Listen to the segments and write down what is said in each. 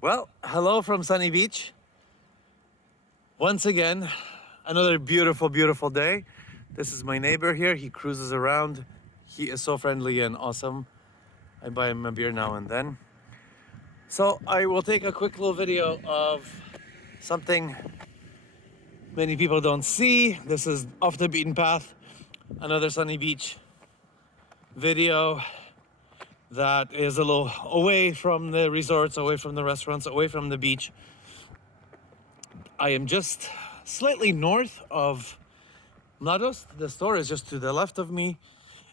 Well, hello from Sunny Beach. Once again, another beautiful, beautiful day. This is my neighbor here. He cruises around. He is so friendly and awesome. I buy him a beer now and then. So I will take a quick little video of something many people don't see. This is off the beaten path. Another Sunny Beach video that is a little away from the resorts, away from the restaurants, away from the beach. I am just slightly north of Mladost. The store is just to the left of me,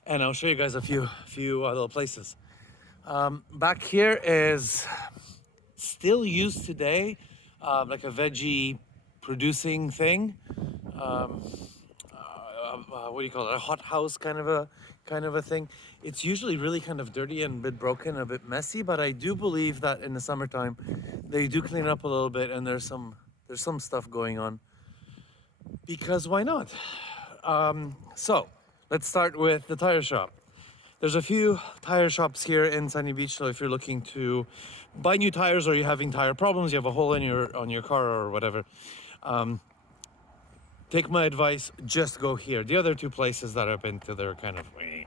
and I'll show you guys a few little places. Back here is still used today, like a veggie producing thing. What do you call it? A hot house kind of a thing. It's usually really kind of dirty and a bit broken, a bit messy, but I do believe that in the summertime they do clean up a little bit, and there's some stuff going on, because why not? So let's start with the tire shop. There's a few tire shops here in Sunny Beach, so if you're looking to buy new tires, or you're having tire problems, you have a hole in your car or whatever, take my advice, just go here. The other two places that I've been to, they're kind of meh.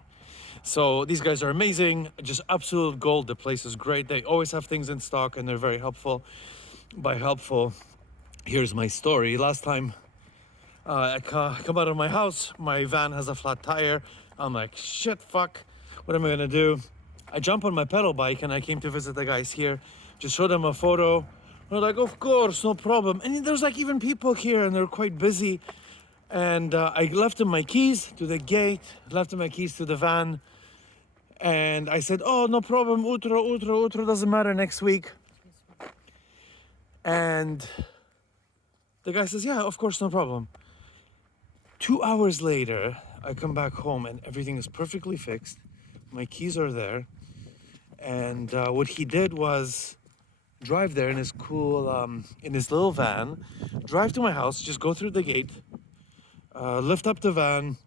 So these guys are amazing, just absolute gold. The place is great. They always have things in stock, and they're very helpful. By helpful, here's my story. Last time I come out of my house, my van has a flat tire. I'm like, shit, fuck, what am I gonna do? I jump on my pedal bike, and I came to visit the guys here, just show them a photo. They're like, of course, no problem. And there's like even people here, and they're quite busy. And I left them my keys to the gate, left them my keys to the van. And I said, oh, no problem, utro, doesn't matter, next week. And the guy says, yeah, of course, no problem. 2 hours later, I come back home, and everything is perfectly fixed. My keys are there. And what he did was drive there in his cool, in his little van, drive to my house, just go through the gate, lift up the van,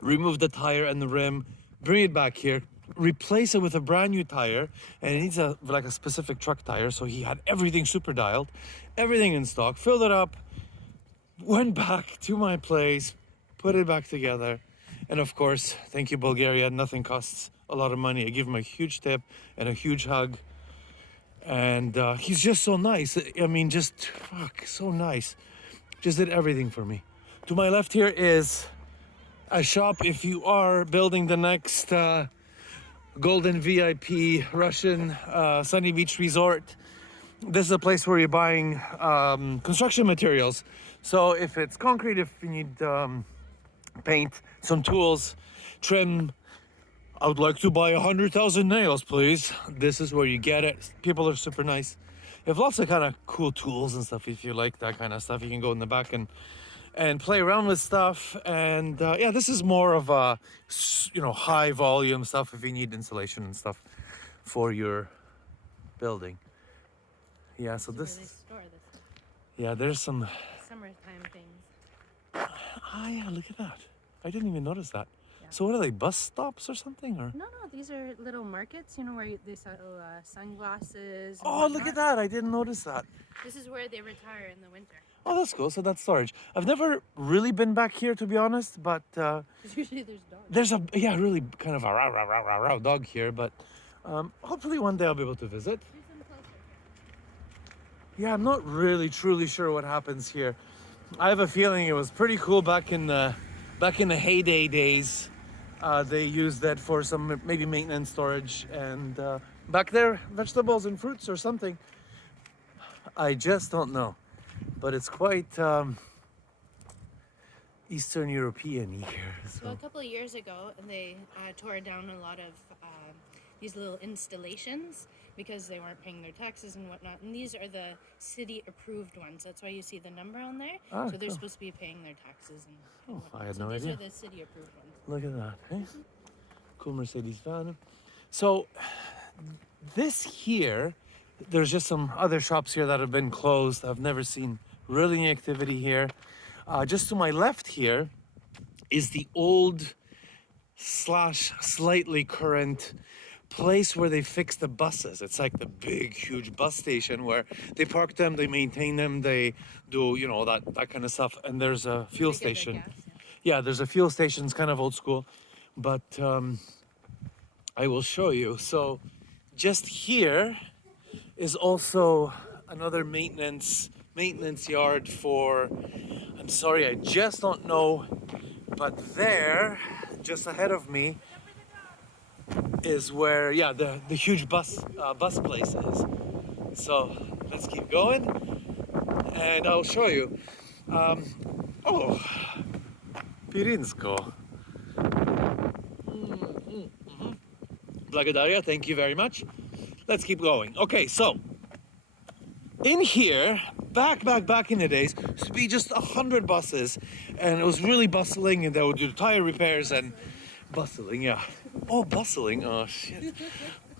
remove the tire and the rim, bring it back here, replace it with a brand new tire, and it needs a specific truck tire, so he had everything super dialed, everything in stock, filled it up, went back to my place, put it back together, and of course, thank you, Bulgaria, nothing costs a lot of money. I give him a huge tip and a huge hug. And he's just so nice. I mean, just so nice. Just did everything for me. To my left here is a shop if you are building the next golden VIP Russian Sunny Beach resort. This is a place where you're buying construction materials. So if it's concrete, if you need paint, some tools, trim, I would like to buy 100,000 nails, please. This is where you get it. People are super nice. You have lots of kind of cool tools and stuff. If you like that kind of stuff, you can go in the back and play around with stuff. And yeah, this is more of a high volume stuff if you need insulation and stuff for your building. Yeah, so this. Where they store this stuff. Yeah, there's some. Summertime things. Ah, yeah, look at that. I didn't even notice that. Yeah. So what are they, bus stops or something, or? No, these are little markets, where they sell sunglasses. Oh, look at that. I didn't notice that. This is where they retire in the winter. Oh, that's cool. So that's storage. I've never really been back here, to be honest, but Because usually there's dogs. there's really kind of a rah dog here, but hopefully one day I'll be able to visit. Here's some closer here. Yeah, I'm not really truly sure what happens here. I have a feeling it was pretty cool back in the heyday days. They used that for some maybe maintenance storage, and back there, vegetables and fruits or something. I just don't know, but it's quite Eastern European here. So a couple of years ago, they tore down a lot of these little installations because they weren't paying their taxes and whatnot. And these are the city-approved ones. That's why you see the number on there. Ah, so they're cool. supposed to be paying their taxes and whatnot. I had so no these idea. are the city-approved ones. Look at that, eh? Cool Mercedes van. So this here, there's just some other shops here that have been closed. I've never seen really any activity here. Just to my left here is the old / slightly current place where they fix the buses. It's like the big, huge bus station where they park them, they maintain them, they do, you know, that kind of stuff. And there's a fuel They get their station. gas, Yeah, there's a fuel station. It's kind of old school, but I will show you. So just here is also another maintenance yard for, I'm sorry, I just don't know, but there, just ahead of me, is where, yeah, the huge bus place is. So let's keep going, and I'll show you. Oh, Pirinsko. Благодаря, thank you very much. Let's keep going. Okay, so in here, back in the days, used to be just 100 buses, and it was really bustling, and they would do tire repairs and bustling, yeah. Oh, bustling, oh shit.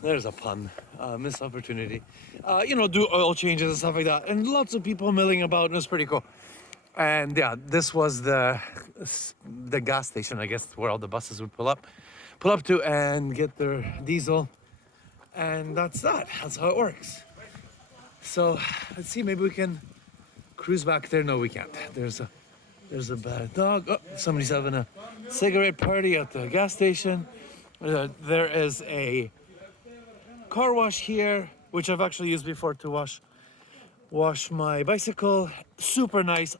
There's a pun, missed opportunity. You know, do oil changes and stuff like that, and lots of people milling about, and it was pretty cool. And yeah, this was the gas station, I guess, where all the buses would pull up to and get their diesel, and that's how it works. So let's see, maybe we can cruise back there. No, we can't. There's a bad dog. Oh, somebody's having a cigarette party at the gas station. There is a car wash here, which I've actually used before to wash my bicycle. Super nice.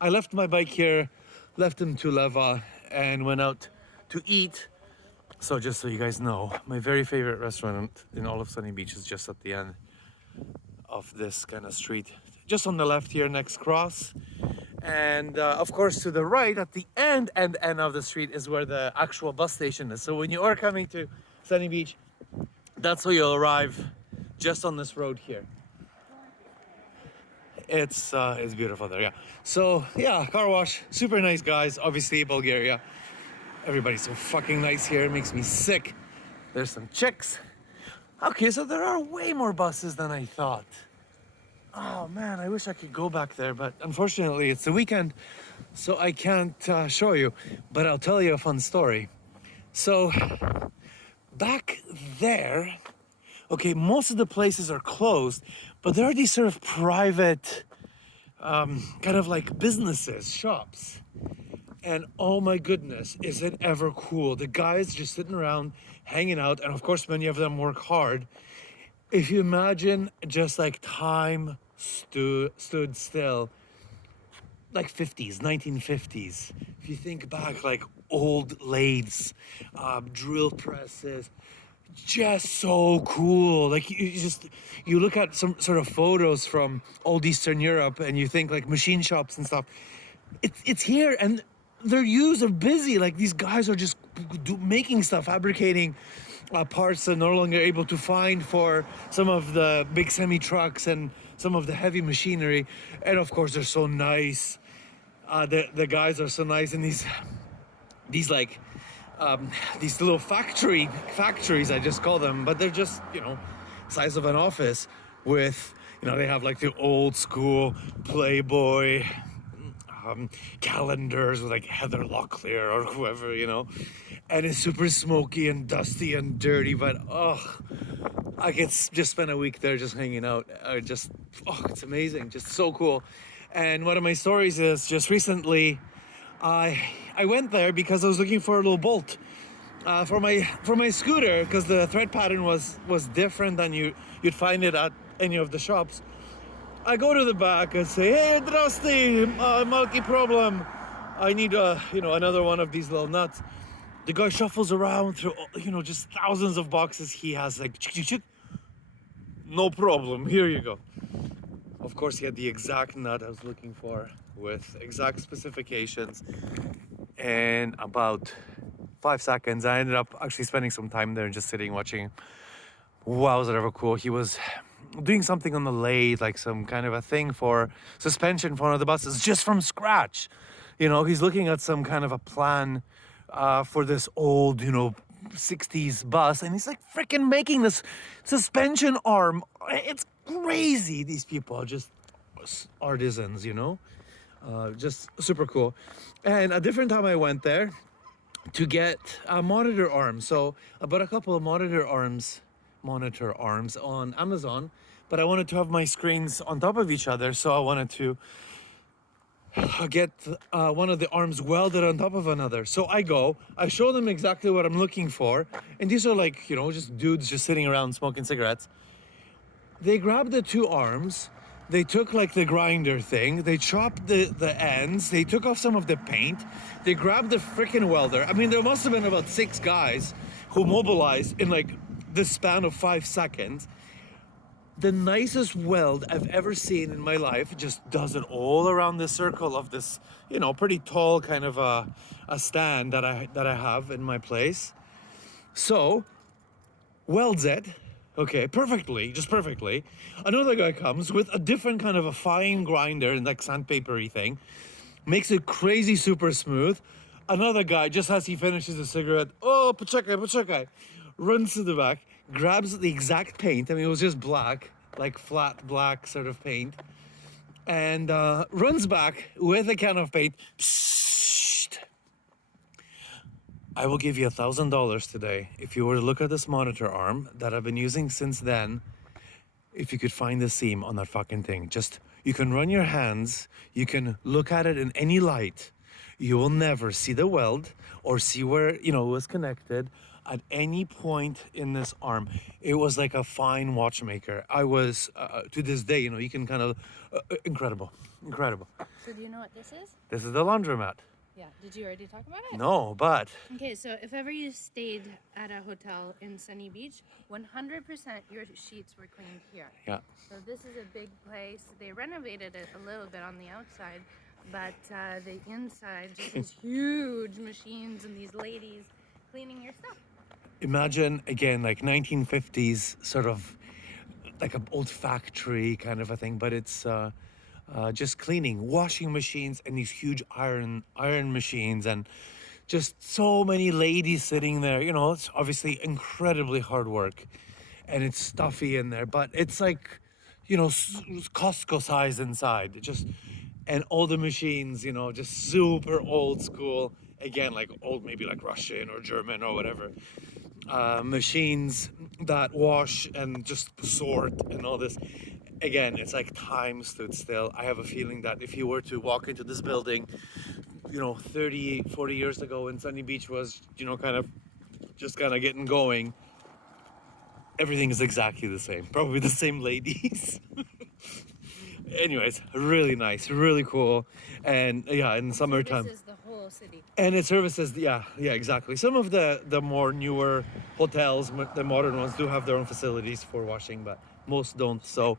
I left my bike here, left him to Leva, and went out to eat. So just so you guys know, my very favorite restaurant in all of Sunny Beach is just at the end of this kind of street, just on the left here, next cross. And of course, to the right at the end of the street is where the actual bus station is. So when you are coming to Sunny Beach, that's where you'll arrive, just on this road here. It's beautiful there, yeah. So yeah, car wash, super nice guys. Obviously Bulgaria, everybody's so fucking nice here, it makes me sick. There's some chicks. Okay, so there are way more buses than I thought. Oh man, I wish I could go back there, but unfortunately it's the weekend, so I can't show you. But I'll tell you a fun story. So back there, okay, most of the places are closed, but there are these sort of private, kind of like businesses, shops. And oh my goodness, is it ever cool. The guys just sitting around, hanging out, and of course many of them work hard. If you imagine just like time stood still, like 50s, 1950s. If you think back, like old lathes, drill presses, just so cool. Like you look at some sort of photos from old Eastern Europe and you think like machine shops and stuff. It's here, and they're busy. Like these guys are just making stuff, fabricating parts they're no longer able to find for some of the big semi trucks and some of the heavy machinery. And of course, they're so nice. The guys are so nice, and these like these little factories, I just call them, but they're just, you know, size of an office with, you know, they have like the old school Playboy calendars with like Heather Locklear or whoever, you know, and it's super smoky and dusty and dirty, but I could just spend a week there just hanging out. It's amazing, just so cool. And one of my stories is just recently I went there because I was looking for a little bolt for my scooter, because the thread pattern was different than you'd find it at any of the shops. I go to the back and say, "Hey, Drusty, Malky problem. I need another one of these little nuts." The guy shuffles around through, just thousands of boxes he has, like, no problem, here you go. Of course, he had the exact nut I was looking for with exact specifications. In about 5 seconds, I ended up actually spending some time there and just sitting watching. Wow, was that ever cool. He was doing something on the lathe, like some kind of a thing for suspension for one of the buses, just from scratch. He's looking at some kind of a plan for this old, 60s bus, and he's like freaking making this suspension arm. It's crazy. These people are just artisans, just super cool. And a different time I went there, to get a monitor arm. So I bought a couple of monitor arms on Amazon, but I wanted to have my screens on top of each other, so I wanted to get one of the arms welded on top of another. So I show them exactly what I'm looking for, and these are like, you know, just dudes just sitting around smoking cigarettes. They grabbed the two arms, they took like the grinder thing, they chopped the ends, they took off some of the paint, they grabbed the freaking welder. I mean, there must have been about 6 guys who mobilized in like the span of 5 seconds. The nicest weld I've ever seen in my life. Just does it all around the circle of this, you know, pretty tall kind of a stand that I have in my place. So welds it, okay, perfectly, just perfectly. Another guy comes with a different kind of a fine grinder and like sandpapery thing, makes it crazy super smooth. Another guy, just as he finishes a cigarette, oh, poczekaj, runs to the back, grabs the exact paint. I mean, it was just black, like flat black sort of paint, and runs back with a can of paint. Psst. I will give you $1,000 today if you were to look at this monitor arm that I've been using since then. If you could find the seam on that fucking thing, just, you can run your hands, you can look at it in any light. You will never see the weld or see where, you know, it was connected at any point in this arm. It was like a fine watchmaker. I was, to this day, you know, you can kind of, incredible. So do you know what this is? This is the laundromat. Yeah. Did you already talk about it? No, but Okay, so if ever you stayed at a hotel in Sunny Beach, 100% your sheets were cleaned here. yeah. So this is a big place. They renovated it a little bit on the outside, but the inside just these huge machines and these ladies cleaning your stuff. Imagine again, like 1950s, sort of like an old factory kind of a thing, but it's just cleaning, washing machines, and these huge iron machines, and just so many ladies sitting there. You know, it's obviously incredibly hard work, and it's stuffy in there, but it's like, you know, Costco size inside. Just, and all the machines, you know, just super old school. Again, like old, maybe like Russian or German or whatever. Machines that wash and just sort and all this. Again, it's like time stood still. I have a feeling that if you were to walk into this building, you know, 30, 40 years ago when Sunny Beach was, you know, kind of getting going, everything is exactly the same. Probably the same ladies. Anyways, really nice, really cool. And yeah, in summertime. This is the whole city. And it services, yeah, exactly. Some of the more newer hotels, the modern ones, do have their own facilities for washing, but most don't. So,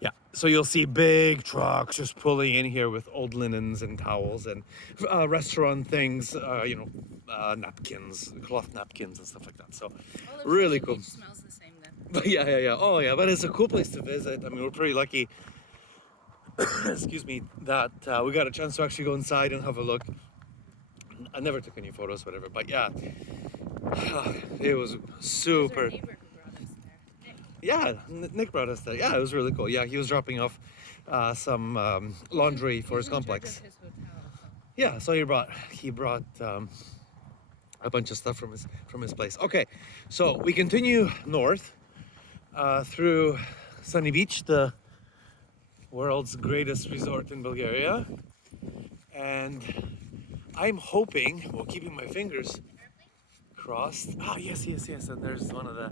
yeah. So you'll see big trucks just pulling in here with old linens and towels and restaurant things, you know, napkins, cloth napkins and stuff like that. So, really cool. Beach smells the same then. But yeah. Oh yeah, but it's a cool place to visit. I mean, we're pretty lucky. Excuse me, that we got a chance to actually go inside and have a look. I never took any photos, whatever, but yeah, it was super. Our neighbor who brought us there. Nick. Yeah, Nick brought us there. Yeah, it was really cool. Yeah, he was dropping off some laundry for his He's in charge complex. of his hotel, so. Yeah, so he brought a bunch of stuff from his place. Okay, so we continue north through Sunny Beach, the world's greatest resort in Bulgaria, and I'm hoping, well, keeping my fingers crossed. Ah, yes, and there's one of the.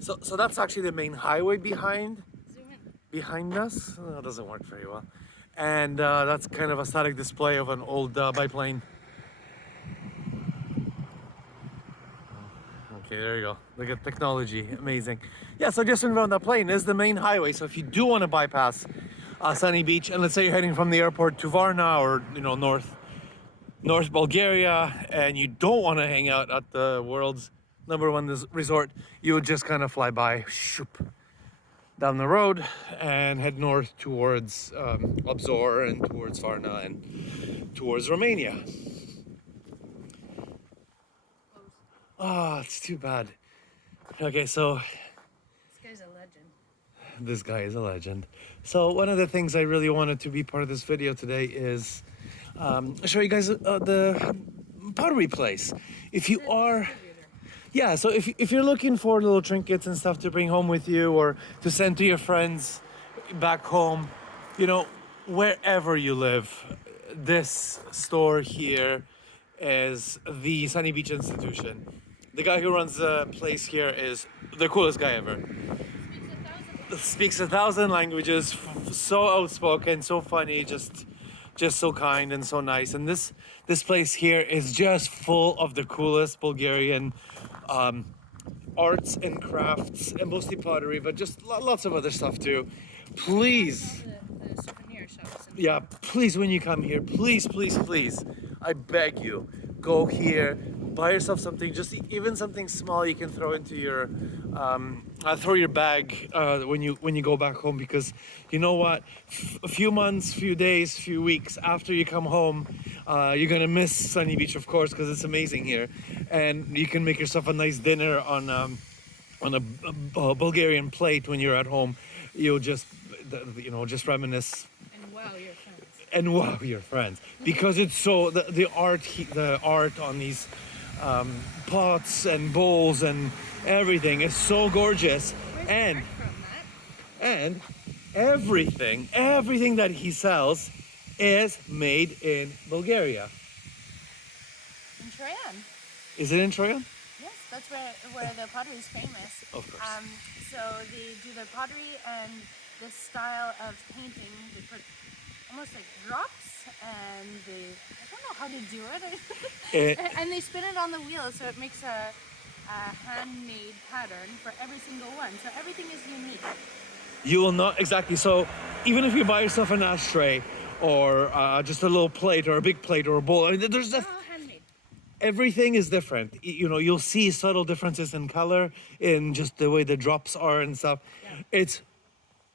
So that's actually the main highway behind Zoom in. behind us. Oh, it doesn't work very well, and that's kind of a static display of an old biplane. Okay, there you go. Look at technology, amazing. Yeah, so just in front of that plane is the main highway. So if you do want to bypass Sunny Beach, and let's say you're heading from the airport to Varna or, you know, North Bulgaria, and you don't want to hang out at the world's #1 resort, you would just kind of fly by, shoop, down the road and head north towards Obzor and towards Varna and towards Romania. Ah, it's too bad. Okay, so This guy's a legend. this guy is a legend. So one of the things I really wanted to be part of this video today is show you guys pottery place. If you are, yeah, so if you're looking for little trinkets and stuff to bring home with you or to send to your friends back home, you know, wherever you live, this store here is the Sunny Beach Institution. The guy who runs the place here is the coolest guy ever. Speaks 1,000 languages, so outspoken, so funny, just so kind and so nice. And this place here is just full of the coolest Bulgarian arts and crafts, and mostly pottery, but just lots of other stuff too. Please, The souvenir shops. yeah, please, when you come here, please, please, please, I beg you, go here, buy yourself something, just even something small you can throw into your throw your bag when you go back home, because you know what, a few months, few days, few weeks after you come home, you're gonna miss Sunny Beach, of course, because it's amazing here, and you can make yourself a nice dinner on a Bulgarian plate when you're at home. You'll just just reminisce And wow, your friends. and wow your friends, because it's so the art on these pots and bowls and everything is so gorgeous. Where's And the art from that? and everything that he sells is made in Bulgaria. In Troyan. Is it in Troyan? Yes, that's where the pottery is famous. Of course. So they do their pottery and this style of painting. They put almost like drops, and I don't know how to do it. And they spin it on the wheel, so it makes a handmade pattern for every single one. So everything is unique. You will not exactly. So even if you buy yourself an ashtray or just a little plate or a big plate or a bowl, I mean, there's All handmade. everything is different. You know, you'll see subtle differences in color, in just the way the drops are and stuff. Yeah. It's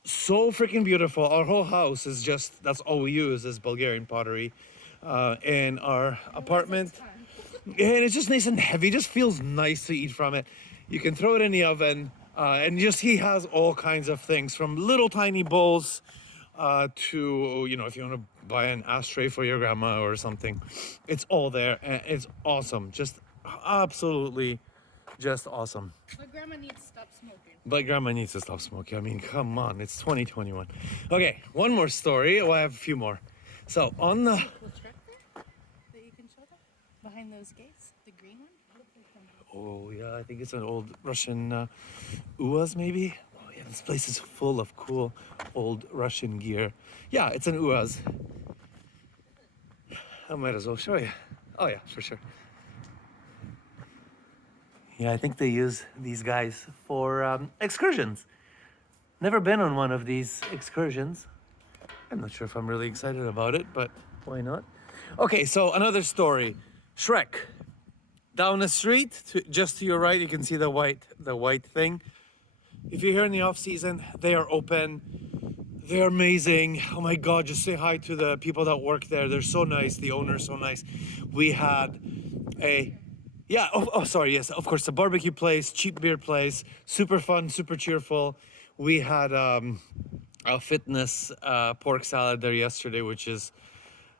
so freaking beautiful. Our whole house is just, that's all we use is Bulgarian pottery in our apartment. It's fun. And it's just nice and heavy. It just feels nice to eat from it. You can throw it in the oven. And just he has all kinds of things, from little tiny bowls to, if you want to buy an ashtray for your grandma or something. It's all there. And it's awesome. Just absolutely just awesome. My grandma needs to stop smoking. But grandma needs to stop smoking. I mean, come on. It's 2021. Okay, one more story. Well, I have a few more. So on the... Cool trick there that you can show them behind those gates, the green one. Oh, yeah, I think it's an old Russian UAZ, maybe? Oh, yeah, this place is full of cool old Russian gear. Yeah, it's an UAZ. I might as well show you. Oh, yeah, for sure. Yeah, I think they use these guys for excursions. Never been on one of these excursions. I'm not sure if I'm really excited about it, but why not? Okay, so another story. Shrek. Down the street, just to your right, you can see the white thing. If you're here in the off season, they are open. They're amazing. Oh my God, just say hi to the people that work there. They're so nice. The owner's so nice. We had sorry, yes, of course, a barbecue place, cheap beer place, super fun, super cheerful. We had a fitness pork salad there yesterday, which is,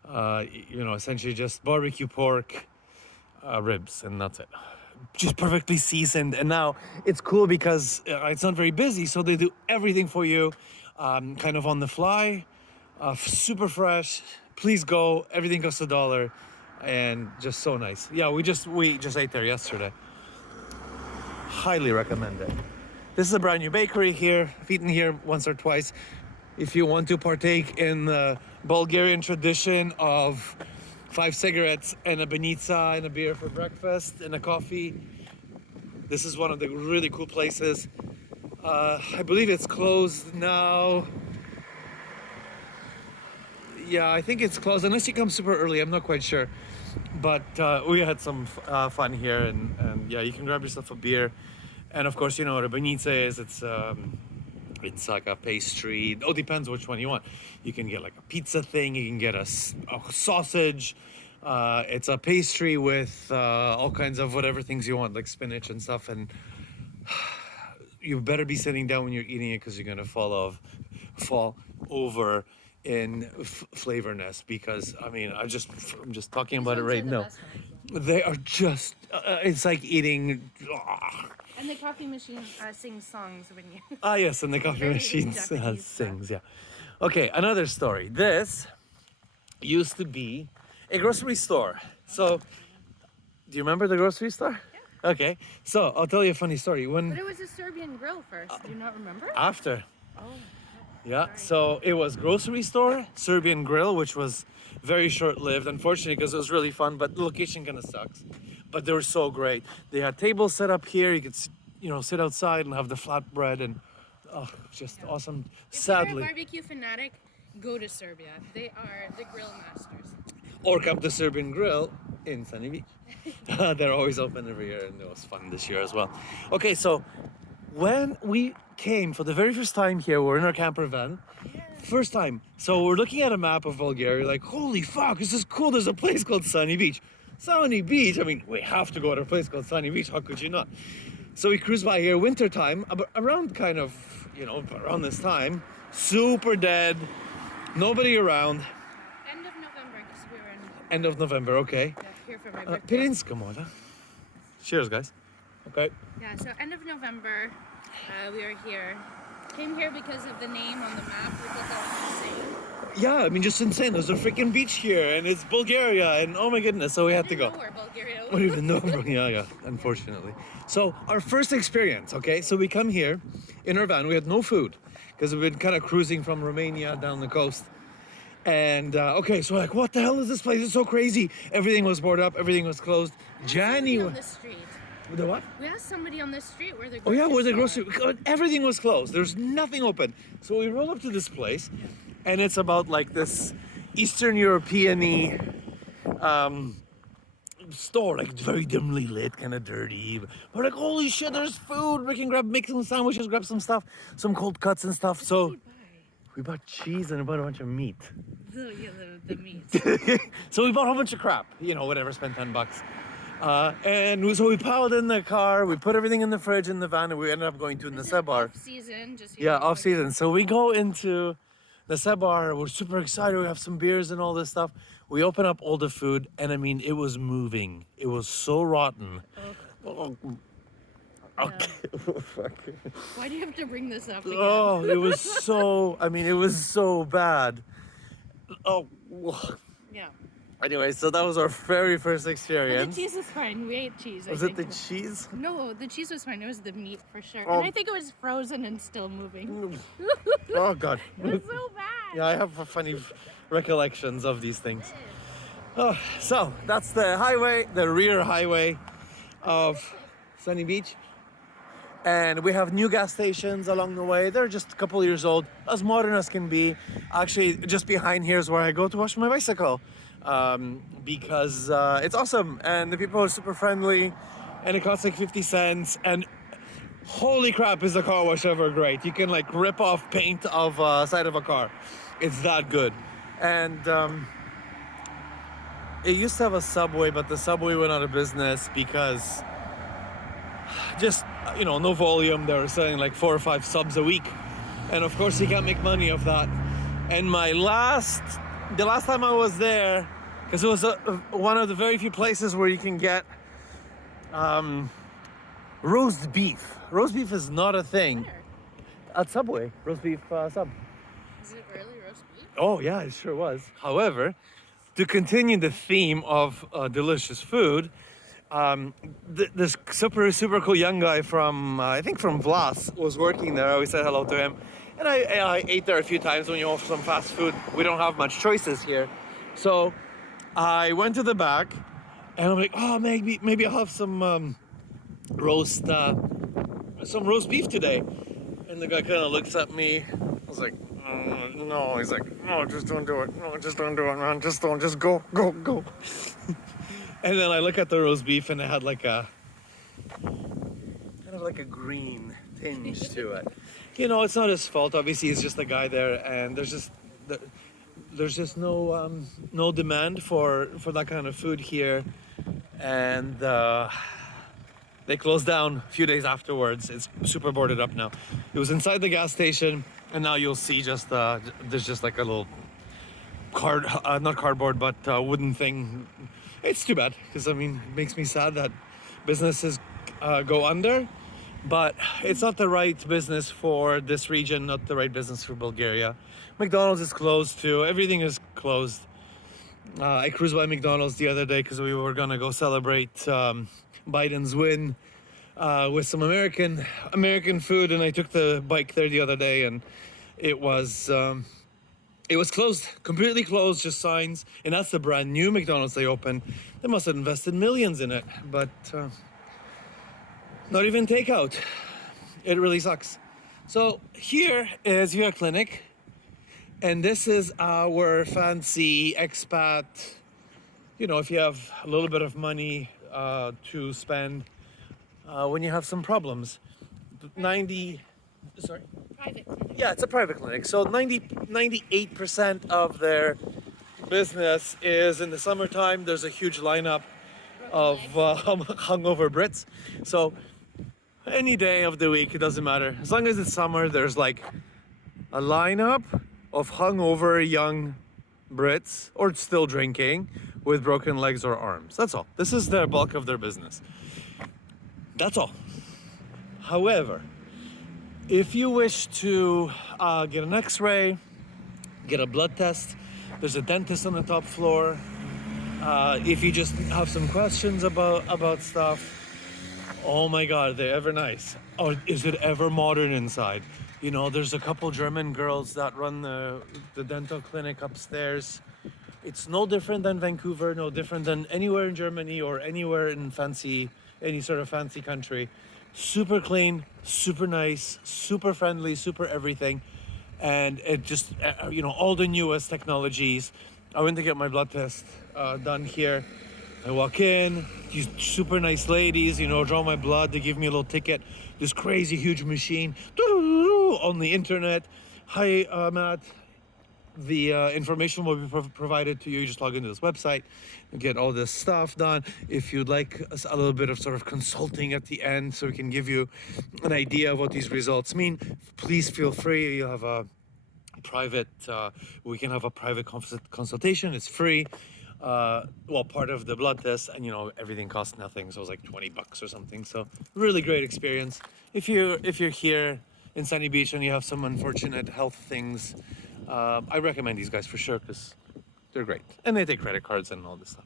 essentially just barbecue pork, ribs, and that's it. Just perfectly seasoned. And now it's cool because it's not very busy, so they do everything for you, kind of on the fly, super fresh. Please go. Everything costs $1, and just so nice. Yeah, we just ate there yesterday. Highly recommend it. This is a brand new bakery here. I've eaten here once or twice. If you want to partake in the Bulgarian tradition of 5 cigarettes and a banitsa and a beer for breakfast and a coffee, this is one of the really cool places. I believe it's closed now. Yeah, I think it's closed unless you come super early. I'm not quite sure. But we had some fun here, and yeah, you can grab yourself a beer. And of course, you know what a banitsa is. It's like a pastry. Oh, depends which one you want. You can get like a pizza thing. You can get a sausage. It's a pastry with all kinds of whatever things you want, like spinach and stuff. And you better be sitting down when you're eating it, because you're gonna fall over in flavorness. Because I mean, I'm just talking about it right now. They are just, it's like eating. And the coffee machine sings songs when you. Ah, yes, and the coffee Very machine Japanese sings, yeah. Okay, another story. This used to be a grocery store. So, do you remember the grocery store? Yeah. Okay, so I'll tell you a funny story. But When it was a Serbian grill first. Do you not remember? after, Oh. yeah, Sorry. so it was grocery store, Serbian grill, which was very short-lived, unfortunately, because it was really fun, but the location kind of sucks. But they were so great. They had tables set up here. You could, sit outside and have the flatbread, and oh, just awesome. If Sadly, you're a barbecue fanatic, go to Serbia. They are the grill masters. or come to Serbian Grill in Sunny Beach. They're always open every year, and it was fun this year as well. Okay, so when we came for the very first time here, we're in our camper van. First time. So we're looking at a map of Bulgaria, like, holy fuck, this is cool. There's a place called Sunny Beach. Sunny Beach. I mean, we have to go to a place called Sunny Beach. How could you not? So we cruise by here, winter time, around kind of, around this time. Super dead. Nobody around. End of November, because we were in End of November, okay. here for my birthday. Pirinska moda. Cheers, guys. Okay. Yeah, so end of November, we were here. Came here because of the name on the map. We thought that was insane. Yeah, I mean, just insane. There's a freaking beach here, and it's Bulgaria, and oh my goodness, so we had to I didn't go. know where Bulgaria I was. don't even know. Yeah, unfortunately. So our first experience, okay? So we come here in our van. We had no food because we've been kind of cruising from Romania down the coast. And okay, so we're like, what the hell is this place? It's so crazy. Everything was boarded up. Everything was closed. Somebody on January. the street. The what? We asked somebody on the street where the Oh yeah, where the store. grocery? Everything was closed. There's nothing open. So we roll up to this place, and it's about like this Eastern European-y store, like very dimly lit, kind of dirty. We're like, holy shit, there's food. We can make some sandwiches, grab some stuff, some cold cuts and stuff. What So did we bought cheese and we bought a bunch of meat. we buy? The meat. So we bought a whole bunch of crap, whatever, spent $10. So we piled in the car, we put everything in the fridge in the van, and we ended up going to This is Nesebar. off season, just Yeah, off season. So we go into Nesebar, we're super excited, we have some beers and all this stuff. We open up all the food, and I mean, it was moving. It was so rotten. Oh, okay. Fuck. Why do you have to bring this up again? Oh, it was it was so bad. Oh, Yeah. anyway, so that was our very first Well, the experience. cheese was fine. We ate cheese. Was I it the think. cheese? No, the cheese was fine. It was the meat for sure. Oh. And I think it was frozen and still moving. Oh, God. It was so bad. Yeah, I have funny recollections of these things. Oh, so that's the highway, the rear highway of Sunny Beach. And we have new gas stations along the way. They're just a couple years old, as modern as can be. Actually, just behind here is where I go to wash my bicycle because it's awesome. And the people are super friendly and it costs like 50 cents. And holy crap, is the car wash ever great. You can like rip off paint of side of a car. It's that good. And it used to have a Subway, but the Subway went out of business because just, no volume. They were selling like 4 or 5 subs a week. And of course, you can't make money off that. And the last time I was there, because it was one of the very few places where you can get roast beef. Roast beef is not a thing. Where? At Subway, roast beef sub. Is it really roast beef? Oh yeah, it sure was. However, to continue the theme of delicious food, this super cool young guy from I think from Vlas was working there. I always said hello to him, and I ate there a few times. When you offer some fast food, we don't have much choices here, so I went to the back, and I'm like, oh, maybe I'll have some roast beef today. And the guy kind of looks at me. I was like, no. He's like, no, just don't do it. No, just don't do it, man. Just go. And then I look at the roast beef, and it had like a kind of like a green tinge to it. It's not his fault. Obviously, he's just a guy there, and there's just no demand for that kind of food here, and they closed down a few days afterwards. It's super boarded up now. It was inside the gas station, and now you'll see just there's just like a little not cardboard, but wooden thing. It's too bad because I mean, it makes me sad that businesses go under, but it's not the right business for this region, not the right business for Bulgaria. McDonald's is closed too. Everything is closed. I cruised by McDonald's the other day because we were gonna go celebrate Biden's win with some American food, and I took the bike there the other day, and it was closed, completely closed, just signs, and that's the brand new McDonald's they opened. They must have invested millions in it, but not even takeout. It really sucks. So here is your clinic, and this is our fancy expat. You know, if you have a little bit of money to spend when you have some problems. 90, sorry? Private clinic. Yeah, it's a private clinic. So 98% of their business is in the summertime. There's a huge lineup of hungover Brits. So any day of the week, it doesn't matter. As long as it's summer, there's like a lineup of hungover young Brits or still drinking with broken legs or arms. That's all. This is the bulk of their business. That's all. However, if you wish to get an x-ray, get a blood test, there's a dentist on the top floor. If you just have some questions about stuff, oh my God, they're ever nice. Oh, is it ever modern inside? You know, there's a couple German girls that run the dental clinic upstairs. It's no different than Vancouver, no different than anywhere in Germany or anywhere in any sort of fancy country. Super clean, super nice, super friendly, super everything. And it just, you know, all the newest technologies. I went to get my blood test done here. I walk in, these super nice ladies, you know, draw my blood. They give me a little ticket. This crazy huge machine on the internet. Hi, Matt. The information will be provided to you. You just log into this website and get all this stuff done. If you'd like a little bit of sort of consulting at the end so we can give you an idea of what these results mean, please feel free. You have a private, we can have a private consultation. It's free. Well, part of the blood test, and you know, everything costs nothing. So it was like $20 or something. So really great experience. If you're here in Sunny Beach and you have some unfortunate health things, I recommend these guys for sure because they're great. And they take credit cards and all this stuff.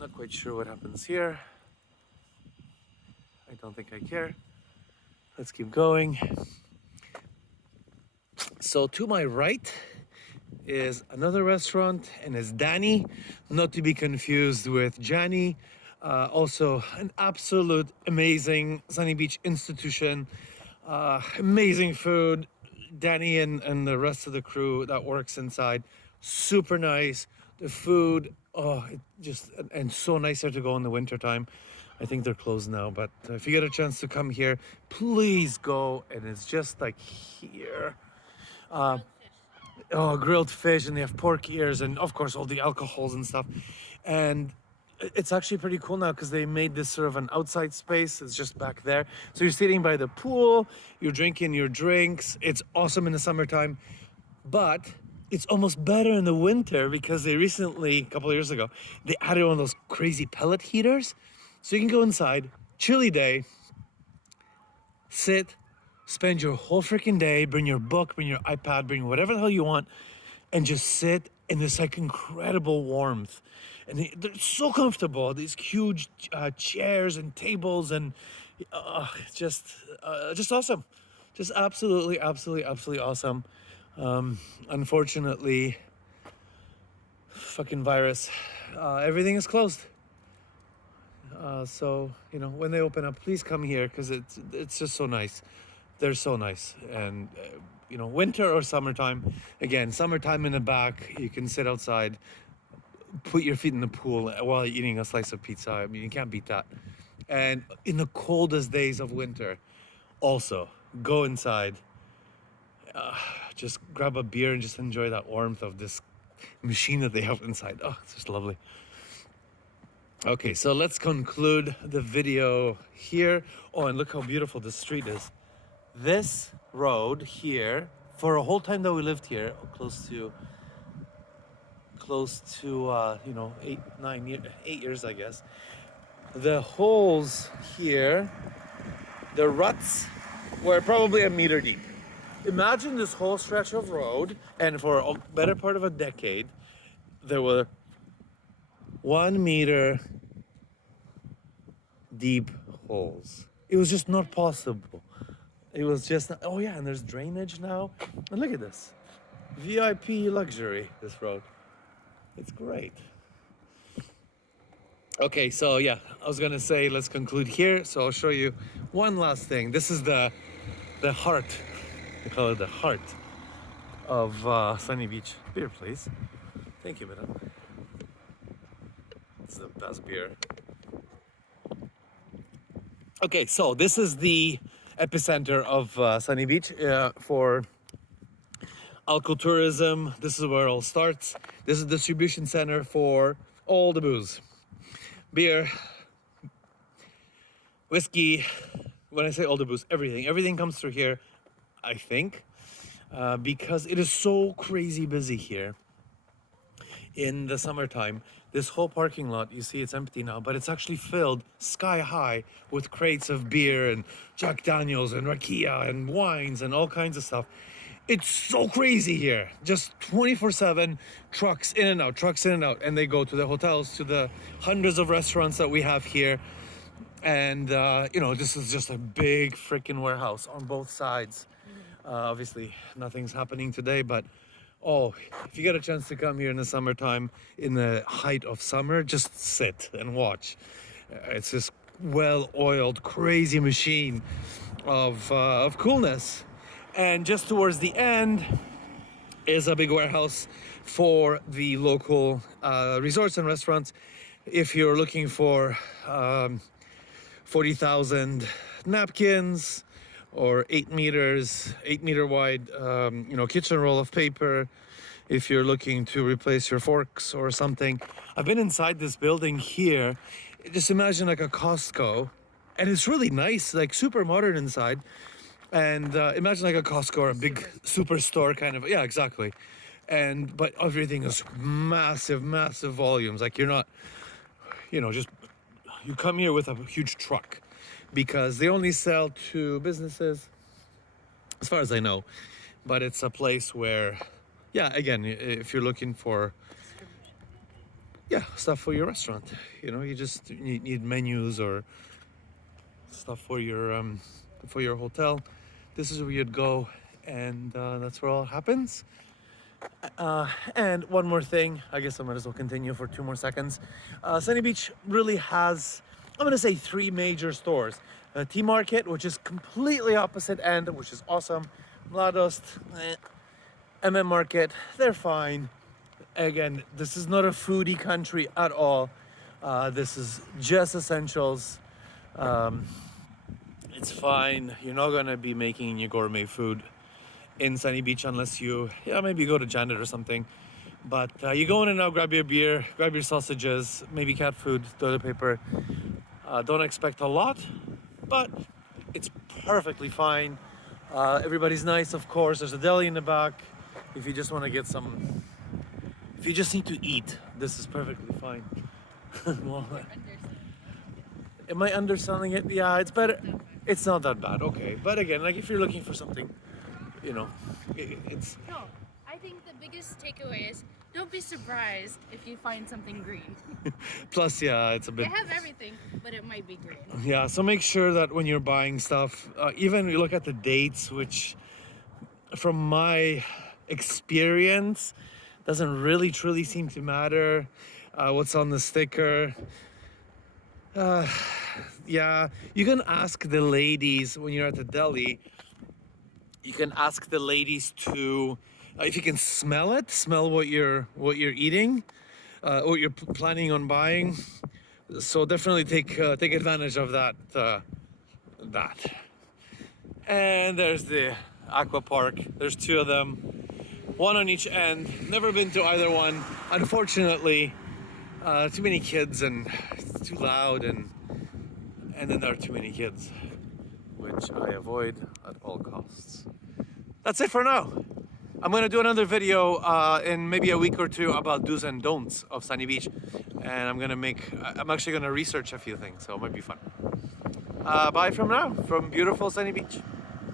Not quite sure what happens here. I don't think I care. Let's keep going. So to my right is another restaurant, and it's Danny, not to be confused with Janny. Also an absolute amazing Sunny Beach institution. Amazing food. Danny and the rest of the crew that works inside, super nice. The food, oh, it just, and so nicer to go in the winter time. I think they're closed now, but if you get a chance to come here, please go. And it's just like here. Grilled fish, and they have pork ears, and of course all the alcohols and stuff. And it's actually pretty cool now because they made this sort of an outside space. It's just back there. So you're sitting by the pool, you're drinking your drinks. It's awesome in the summertime, but it's almost better in the winter because they recently, a couple of years ago, they added one of those crazy pellet heaters. So you can go inside, chilly day, sit, spend your whole freaking day, bring your book, bring your iPad, bring whatever the hell you want, and just sit in this like incredible warmth. And they're so comfortable, these huge chairs and tables, and just awesome. Just absolutely awesome. Unfortunately, fucking virus, everything is closed. So, you know, when they open up, please come here because it's just so nice. They're so nice. And, you know, winter or summertime, again, summertime in the back, you can sit outside, put your feet in the pool while eating a slice of pizza. I mean, you can't beat that. And in the coldest days of winter, also go inside, just grab a beer and just enjoy that warmth of this machine that they have inside. Oh, it's just lovely. Okay, so let's conclude the video here. Oh, and look how beautiful this street is. This road here, for a whole time that we lived here, close close to 8 years, I guess. The holes here, the ruts, were probably a meter deep. Imagine this whole stretch of road, and for a better part of a decade, there were 1 meter deep holes. It was just not possible. It was just not, oh yeah, and there's drainage now. And look at this. VIP luxury, this road. It's great. Okay, so yeah, I was gonna say let's conclude here. So I'll show you one last thing. This is the heart. They call it the heart of Sunny Beach. Beer, please. Thank you, madam. It's the best beer. Okay, so this is the epicenter of Sunny Beach for alcohol tourism. This is where it all starts. This is the distribution center for all the booze. Beer, whiskey, when I say all the booze, everything comes through here, I think, because it is so crazy busy here in the summertime. This whole parking lot, you see it's empty now, but it's actually filled sky high with crates of beer and Jack Daniels and rakia and wines and all kinds of stuff. It's so crazy here. Just 24/7, trucks in and out, and they go to the hotels, to the hundreds of restaurants that we have here. And this is just a big freaking warehouse on both sides. Obviously, nothing's happening today, but if you get a chance to come here in the summertime, in the height of summer, just sit and watch. It's this well-oiled, crazy machine of coolness. And just towards the end is a big warehouse for the local resorts and restaurants. If you're looking for 40,000 napkins or 8-meter wide, kitchen roll of paper, if you're looking to replace your forks or something. I've been inside this building here. Just imagine like a Costco, and it's really nice, like super modern inside. And imagine like a Costco or a big superstore kind of, yeah, exactly. But everything is massive volumes. Like you're not, you come here with a huge truck, because they only sell to businesses, as far as I know. But it's a place where, yeah, again, if you're looking for, stuff for your restaurant, you need menus or stuff for your hotel. This is where you'd go, and that's where all happens. And one more thing, I guess I might as well continue for 2 more seconds. Sunny Beach really has, I'm gonna say, 3 major stores. T-Market, which is completely opposite end, which is awesome. Mladost, MM Market, they're fine. Again, this is not a foodie country at all. This is just essentials. It's fine. You're not gonna be making your gourmet food in Sunny Beach unless you, maybe go to Janet or something. But you go in and out, grab your beer, grab your sausages, maybe cat food, toilet paper. Don't expect a lot, but it's perfectly fine. Everybody's nice, of course. There's a deli in the back. If you just want to get some, if you just need to eat, this is perfectly fine. Well, am I underselling it? Yeah, it's better. It's not that bad, okay. But again, like if you're looking for something, it's... No, I think the biggest takeaway is don't be surprised if you find something green. Plus, yeah, it's a bit... They have everything, but it might be green. Yeah, so make sure that when you're buying stuff, even you look at the dates, which from my experience doesn't really truly seem to matter. What's on the sticker. Yeah, you can ask the ladies when you're at the deli. You can ask the ladies to, if you can smell what you're eating, what you're planning on buying. So definitely take advantage of that. And there's the aqua park. There's 2 of them, 1 on each end. Never been to either one, unfortunately. Too many kids, and it's too loud, and then there are too many kids, which I avoid at all costs. That's it for now. I'm gonna do another video in maybe a week or two about do's and don'ts of Sunny Beach, and I'm actually gonna research a few things, so it might be fun. Bye from now, from beautiful Sunny Beach.